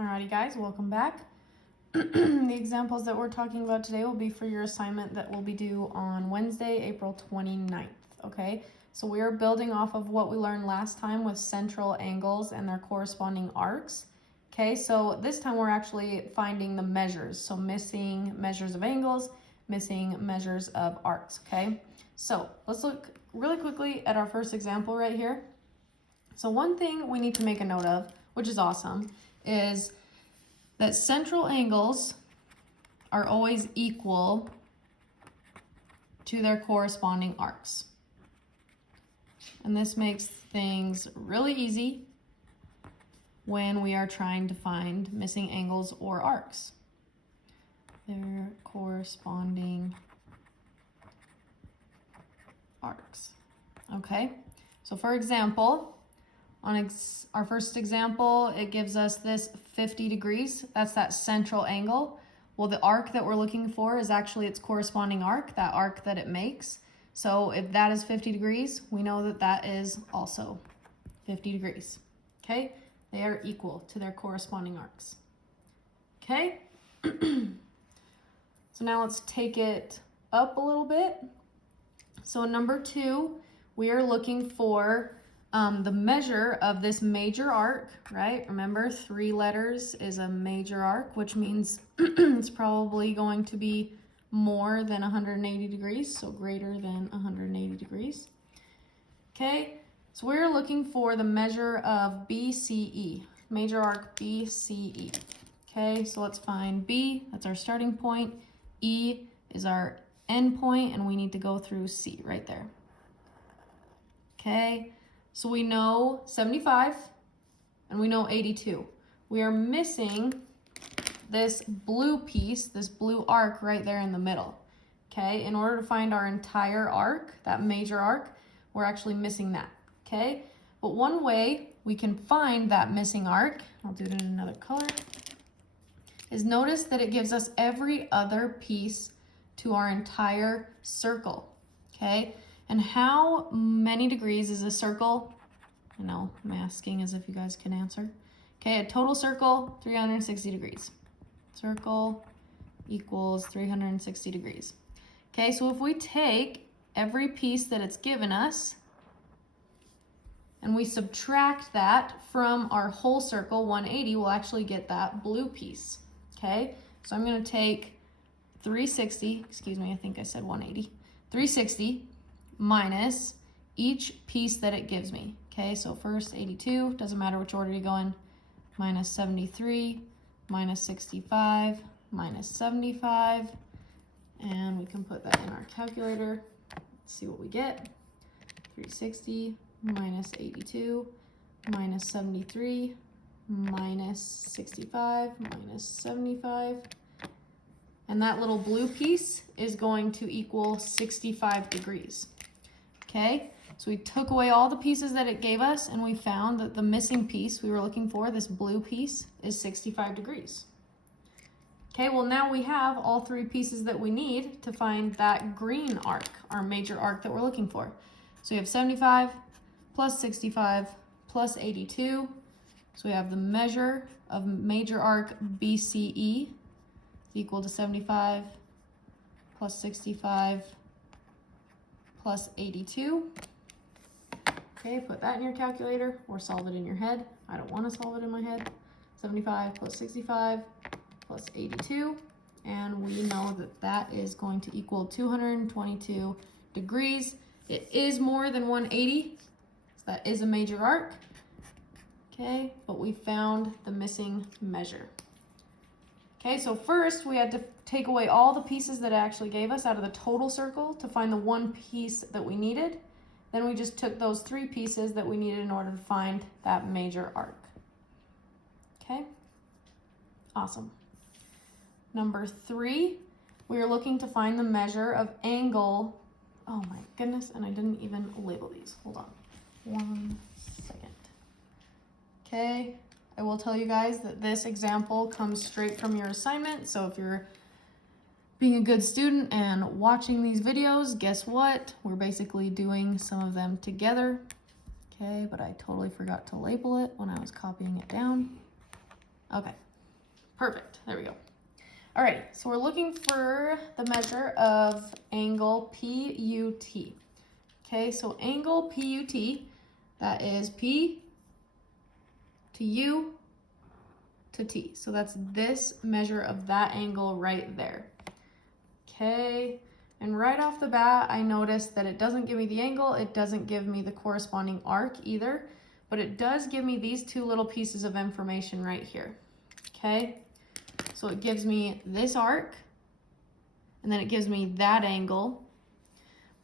Alrighty guys, welcome back. The examples that we're talking about today will be for your assignment that will be due on Wednesday, April 29th, okay? So we are building off of what we learned last time with central angles and their corresponding arcs. Okay, so this time we're actually finding the measures. So missing measures of angles, missing measures of arcs, okay? So let's look really quickly at our first example right here. So one thing we need to make a note of, which is awesome, is that central angles are always equal to their corresponding arcs. And this makes things really easy when we are trying to find missing angles or arcs. Their corresponding arcs. Okay, so for example, on our first example, it gives us this 50 degrees. That's that central angle. Well, the arc that we're looking for is actually its corresponding arc, that arc that it makes. So if that is 50 degrees, we know that that is also 50 degrees. Okay, they are equal to their corresponding arcs. Okay, so now let's take it up a little bit. So in number 2, we are looking for the measure of this major arc, right? Remember, 3 letters is a major arc, which means it's probably going to be more than 180 degrees, so greater than 180 degrees. Okay, so we're looking for the measure of BCE, major arc BCE. Okay, so let's find B, that's our starting point. E is our end point, and we need to go through C right there. Okay, so we know 75 and we know 82. We are missing this blue piece, this blue arc right there in the middle. Okay, in order to find our entire arc, that major arc, we're actually missing that. Okay, but one way we can find that missing arc, I'll do it in another color, is notice that it gives us every other piece to our entire circle. Okay, and how many degrees is a circle? I know, I'm asking as if you guys can answer. Okay, a total circle, 360 degrees. Circle equals 360 degrees. Okay, so if we take every piece that it's given us and we subtract that from our whole circle, 180, we'll actually get that blue piece. Okay, so I'm going to take 360, excuse me, I think I said 180, 360 minus each piece that it gives me. Okay, so first 82, doesn't matter which order you go in, minus 73, minus 65, minus 75, and we can put that in our calculator. Let's see what we get. 360 minus 82 minus 73 minus 65 minus 75. And that little blue piece is going to equal 65 degrees. Okay, so we took away all the pieces that it gave us and we found that the missing piece we were looking for, this blue piece, is 65 degrees. Okay, well now we have all 3 pieces that we need to find that green arc, our major arc that we're looking for. So we have 75 plus 65 plus 82. So we have the measure of major arc BCE is equal to 75 plus 65 plus 82. Okay, put that in your calculator or solve it in your head. I don't want to solve it in my head. 75 plus 65 plus 82. And we know that that is going to equal 222 degrees. It is more than 180, so that is a major arc. Okay, but we found the missing measure. Okay, so first we had to take away all the pieces that it actually gave us out of the total circle to find the one piece that we needed. Then we just took those 3 pieces that we needed in order to find that major arc. Okay, awesome. Number 3, we are looking to find the measure of angle. Oh my goodness, and I didn't even label these. Hold on 1 second. Okay, I will tell you guys that this example comes straight from your assignment. So if you're being a good student and watching these videos, guess what? We're basically doing some of them together. Okay, but I totally forgot to label it when I was copying it down. Okay, Perfect. There we go. All right, so we're looking for the measure of angle PUT. Okay, so angle PUT, that is P to U to T. So that's this measure of that angle right there. Okay, and right off the bat, I noticed that it doesn't give me the angle, it doesn't give me the corresponding arc either, but it does give me these two little pieces of information right here. Okay, so it gives me this arc, and then it gives me that angle,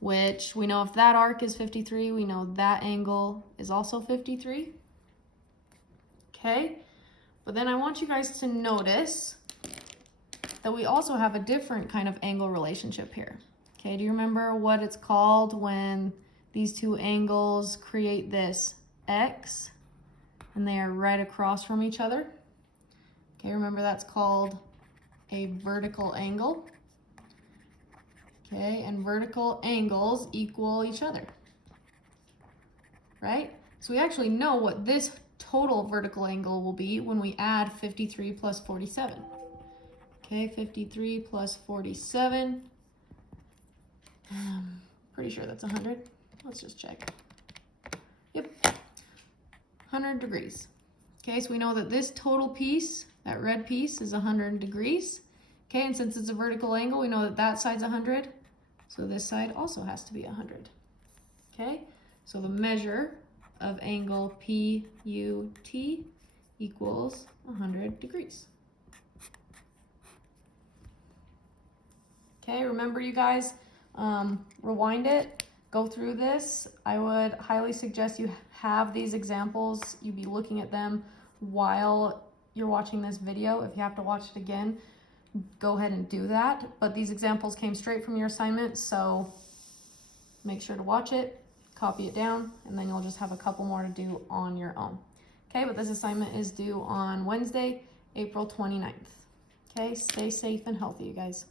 which we know if that arc is 53, we know that angle is also 53. Okay, but then I want you guys to notice that we also have a different kind of angle relationship here. Okay, do you remember what it's called when these two angles create this X and they are right across from each other? Okay, remember that's called a vertical angle. Okay, and vertical angles equal each other, right? So we actually know what this total vertical angle will be when we add 53 plus 47. Okay, 53 plus 47. Pretty sure that's 100. Let's just check. Yep, 100 degrees. Okay, so we know that this total piece, that red piece, is 100 degrees. Okay, and since it's a vertical angle, we know that that side's 100. So this side also has to be 100. Okay, so the measure of angle PUT equals 100 degrees. Okay, remember you guys, rewind it, go through this. I would highly suggest you have these examples, you be looking at them while you're watching this video. If you have to watch it again, go ahead and do that. But these examples came straight from your assignment, so make sure to watch it, copy it down, and then you'll just have a couple more to do on your own. Okay, but this assignment is due on Wednesday, April 29th. Okay, stay safe and healthy, you guys.